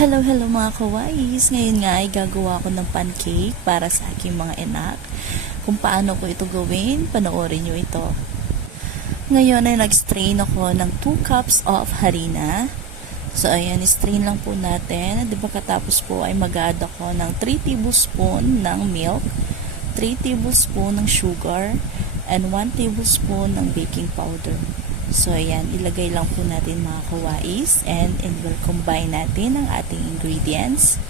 Hello mga kawais! Ngayon nga ay gagawa ko ng pancake para sa aking mga anak. Kung paano ko ito gawin, panoorin nyo ito. Ngayon ay nag-strain ako ng 2 cups of harina. So ayan, strain lang po natin. Di ba katapos po ay mag-add ako ng 3 tablespoon ng milk, 3 tablespoon ng sugar, and 1 tablespoon ng baking powder. So, ayan, ilagay lang po natin mga kawais and we'll combine natin ang ating ingredients.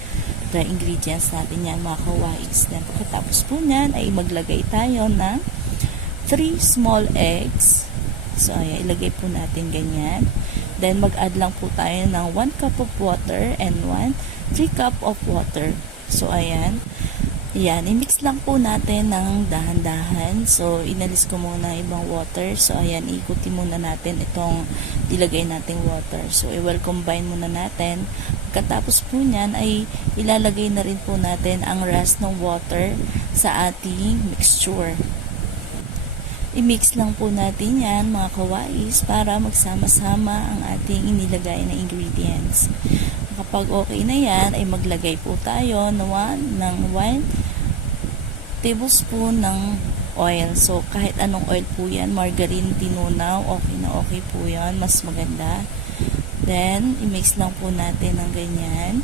The ingredients natin yan mga kawais. Then, pagkatapos po nyan ay maglagay tayo ng 3 small eggs. So, ayan, ilagay po natin ganyan. Then, mag-add lang po tayo ng 1 cup of water and 3 cup of water. So, ayan. Yan, i-mix lang po natin ng dahan-dahan. So, inalis ko muna ibang water. So, ayan, ikutin muna natin itong ilagay nating water. So, i-well combine muna natin. Pagkatapos po niyan ay ilalagay na rin po natin ang rest ng water sa ating mixture. I-mix lang po natin yan mga kawais para magsama-sama ang ating inilagay na ingredients. Kapag okay na yan, ay maglagay po tayo ng 1 tablespoon ng oil. So, kahit anong oil po yan, margarine, tinunaw, okay po yan, mas maganda. Then, i-mix lang po natin ng ganyan.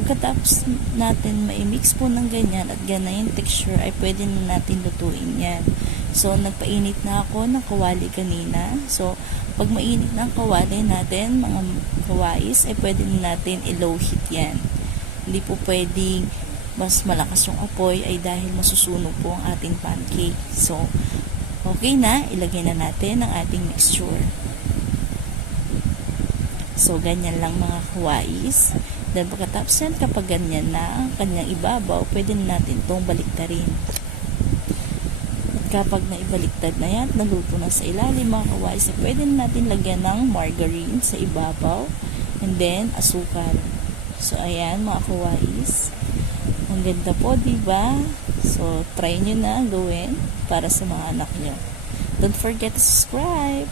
Pagkatapos natin ma-mix po ng ganyan at ganyan yung texture, ay pwede na natin lutuin yan. So, nagpainit na ako ng kawali kanina. So, pag mainit na ang kawali natin, mga kawais, ay pwede na natin i-low heat yan. Hindi po pwedeng mas malakas yung apoy ay dahil masusunog po ang ating pancake. So, okay na. Ilagay na natin ang ating mixture. So, ganyan lang mga kawais. Then, pagkatapos yan, kapag ganyan na ang kanyang ibabaw, pwede na natin itong baliktarin. Kapag naibaliktad na yan, naluto na sa ilalim mga kawais, pwede na natin lagyan ng margarine sa ibabaw and then asukal. So, ayan mga kawais. Ang ganda po, diba? So, try nyo na gawin para sa mga anak nyo. Don't forget to subscribe.